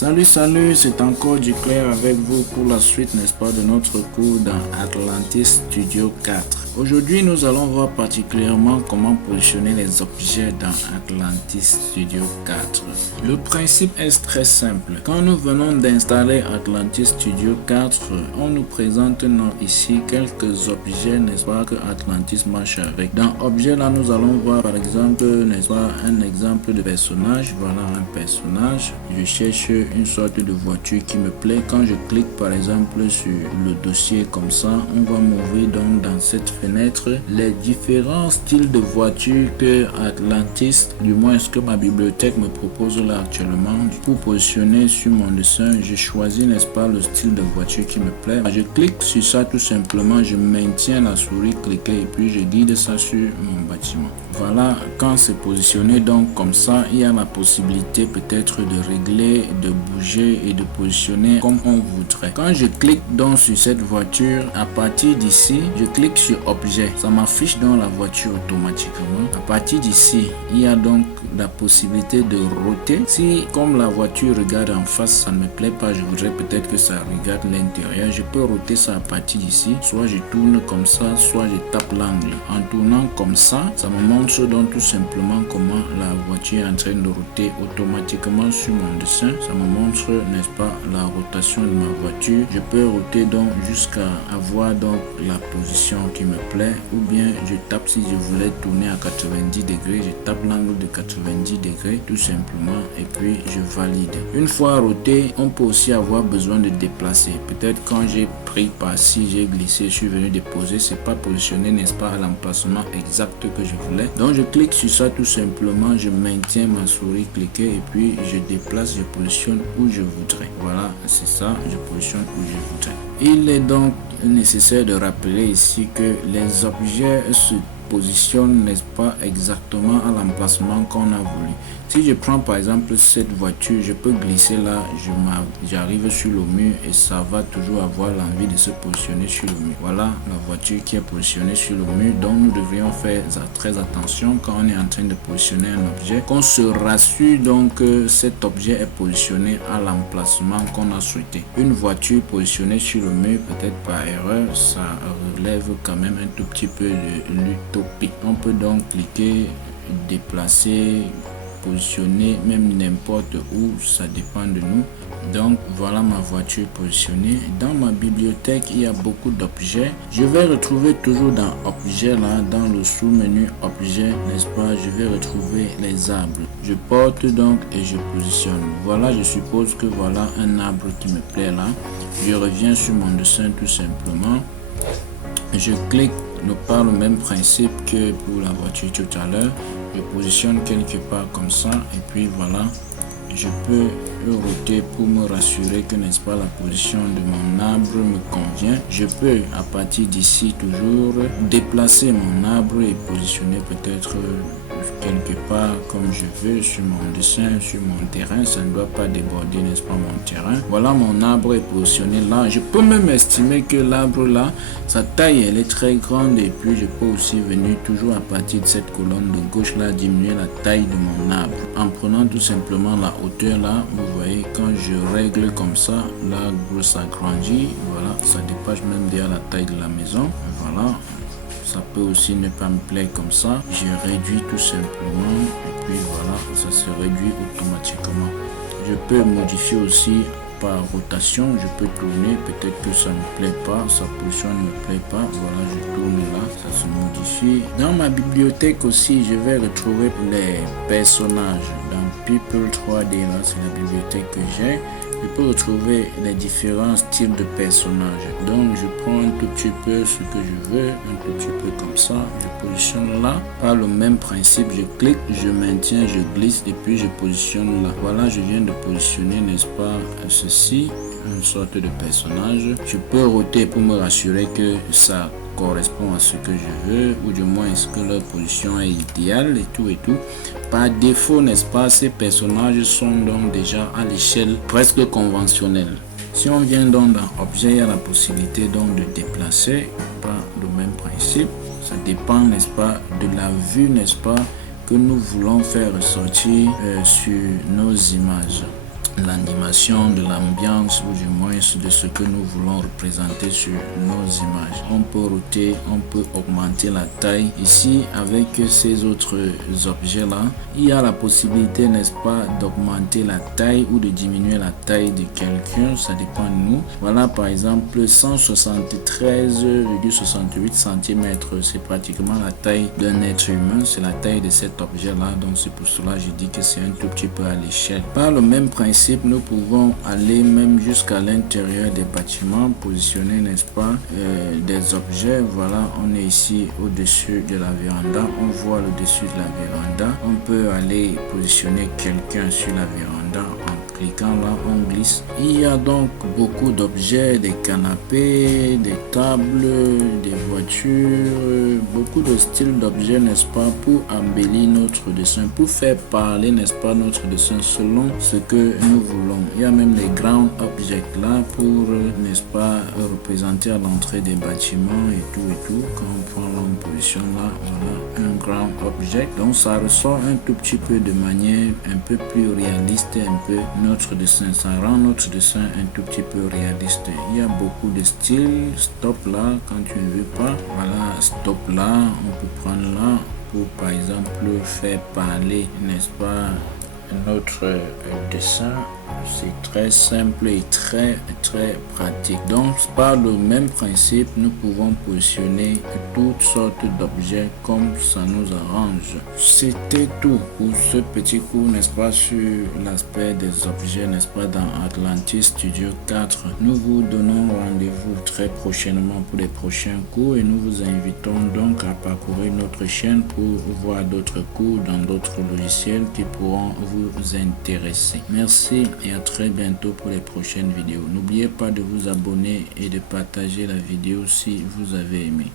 Salut, c'est encore Duclair avec vous pour la suite, n'est-ce pas, de notre cours dans Atlantis Studio 4. Aujourd'hui, nous allons voir particulièrement comment positionner les objets dans Atlantis Studio 4. Le principe est très simple. Quand nous venons d'installer Atlantis Studio 4, on nous présente ici quelques objets, n'est-ce pas, que Atlantis marche avec. Dans Objet, là, nous allons voir par exemple, n'est-ce pas, un exemple de personnage. Voilà un personnage. Je cherche une sorte de voiture qui me plaît. Quand je clique par exemple sur le dossier comme ça, on va m'ouvrir donc dans cette fenêtre les différents styles de voitures que Atlantis, du moins ce que ma bibliothèque me propose là actuellement. Pour positionner sur mon dessin, je choisis, n'est-ce pas, le style de voiture qui me plaît. Je clique sur ça tout simplement, je maintiens la souris cliquée et puis je guide ça sur mon bâtiment. Voilà, quand c'est positionné donc comme ça, il y a la possibilité peut-être de régler, de bouger et de positionner comme on voudrait. Quand je clique donc sur cette voiture, à partir d'ici, je clique sur objet. Ça m'affiche donc la voiture automatiquement. À partir d'ici, il y a donc la possibilité de roter. Si comme la voiture regarde en face, ça ne me plaît pas, je voudrais peut-être que ça regarde l'intérieur, je peux roter ça à partir d'ici. Soit je tourne comme ça, soit je tape l'angle. En tournant comme ça, ça me montre donc tout simplement comment la voiture est en train de roter automatiquement sur mon dessin. Ça me montre, n'est-ce pas, la rotation de ma voiture. Je peux roter donc jusqu'à avoir donc la position qui me plaît, ou bien je tape, si je voulais tourner à 90 degrés, je tape l'angle de 90 degrés tout simplement et puis je valide. Une fois roté, on peut aussi avoir besoin de déplacer. Peut-être quand j'ai pris par-ci, j'ai glissé, je suis venu déposer, c'est pas positionné, n'est-ce pas, à l'emplacement exact que je voulais. Donc je clique sur ça tout simplement, je maintiens ma souris cliquée et puis je déplace, je positionne où je voudrais. Voilà, c'est ça, je positionne où je voudrais. Il est donc nécessaire de rappeler ici que les objets se positionnent, n'est-ce pas, exactement à l'emplacement qu'on a voulu. Si je prends par exemple cette voiture, je peux glisser là, j'arrive sur le mur et ça va toujours avoir l'envie de se positionner sur le mur. Voilà la voiture qui est positionnée sur le mur. Donc nous devrions faire très attention quand on est en train de positionner un objet, qu'on se rassure donc que cet objet est positionné à l'emplacement qu'on a souhaité. Une voiture positionnée sur le mur, peut-être par erreur, ça relève quand même un tout petit peu de l'utopie. On peut donc cliquer, déplacer, positionner même n'importe où, ça dépend de nous. Donc voilà ma voiture positionnée. Dans ma bibliothèque, il y a beaucoup d'objets. Je vais retrouver toujours dans objet là, dans le sous-menu objet, n'est-ce pas, je vais retrouver les arbres. Je porte donc et je positionne. Voilà, je suppose que voilà un arbre qui me plaît là. Je reviens sur mon dessin tout simplement. Je clique par le même principe que pour la voiture tout à l'heure. Je positionne quelque part comme ça et puis voilà, je peux roter pour me rassurer que, n'est-ce pas, la position de mon arbre me convient. Je peux à partir d'ici toujours déplacer mon arbre et positionner peut-être quelque part comme je veux sur mon dessin, sur mon terrain. Ça ne doit pas déborder, n'est-ce pas, mon terrain. Voilà, mon arbre est positionné là. Je peux même estimer que l'arbre là, sa taille elle est très grande et puis je peux aussi venir toujours à partir de cette colonne de gauche là diminuer la taille de mon arbre en prenant tout simplement la hauteur là. Vous voyez, quand je règle comme ça, l'arbre s'agrandit. Voilà, ça dépasse même déjà la taille de la maison. Voilà. Ça peut aussi ne pas me plaire comme ça. Je réduis tout simplement et puis voilà, ça se réduit automatiquement. Je peux modifier aussi par rotation. Je peux tourner, peut-être que ça ne me plaît pas, sa position ne me plaît pas. Voilà, je tourne là, ça se modifie. Dans ma bibliothèque aussi, je vais retrouver les personnages. Dans People 3D, là, c'est la bibliothèque que j'ai. Je peux retrouver les différents styles de personnages. Donc je prends un tout petit peu ce que je veux, un tout petit peu comme ça. Je positionne là. Par le même principe, je clique, je maintiens, je glisse et puis je positionne là. Voilà, je viens de positionner, n'est-ce pas, ceci, une sorte de personnage. Je peux roter pour me rassurer que ça correspond à ce que je veux, ou du moins est-ce que leur position est idéale et tout. Par défaut, n'est-ce pas, ces personnages sont donc déjà à l'échelle presque conventionnelle. Si on vient donc dans objet, il y a la possibilité donc de déplacer par le même principe. Ça dépend, n'est-ce pas, de la vue, n'est-ce pas, que nous voulons faire ressortir sur nos images. l'animation, de l'ambiance ou du moins de ce que nous voulons représenter sur nos images. On peut router, on peut augmenter la taille. Ici, avec ces autres objets là, il y a la possibilité, n'est-ce pas, d'augmenter la taille ou de diminuer la taille de quelqu'un, ça dépend de nous. Voilà par exemple 173,68 cm, c'est pratiquement la taille d'un être humain, c'est la taille de cet objet là, donc c'est pour cela que je dis que c'est un tout petit peu à l'échelle. Par le même principe, nous pouvons aller même jusqu'à l'intérieur des bâtiments, positionner, n'est-ce pas, des objets. Voilà, on est ici au-dessus de la véranda, on voit le dessus de la véranda. On peut aller positionner quelqu'un sur la véranda en cliquant là, on glisse. Il y a donc beaucoup d'objets, des canapés, des tables, des voitures, beaucoup de styles d'objets, n'est-ce pas, pour embellir notre dessin, pour faire parler, n'est-ce pas, notre dessin selon ce que nous voulons. Il y a même les grands objets là pour, n'est-ce pas, représenter à l'entrée des bâtiments et tout. Quand on prend la position là, voilà un grand objet. Donc ça ressort un tout petit peu de manière un peu plus réaliste, un peu notre dessin. Ça rend notre dessin un tout petit peu réaliste. Il y a beaucoup de styles. Stop là quand tu ne veux pas. Voilà, stop là. On peut prendre là pour par exemple faire parler, n'est-ce pas, notre dessin. C'est très simple et très pratique. Donc par le même principe, nous pouvons positionner toutes sortes d'objets comme ça nous arrange. C'était tout pour ce petit cours, n'est-ce pas, sur l'aspect des objets, n'est-ce pas, dans Atlantis Studio 4. Nous vous donnons rendez-vous très prochainement pour les prochains cours et nous vous invitons donc à parcourir notre chaîne pour voir d'autres cours dans d'autres logiciels qui pourront vous intéresser. Merci et à très bientôt pour les prochaines vidéos. N'oubliez pas de vous abonner et de partager la vidéo si vous avez aimé.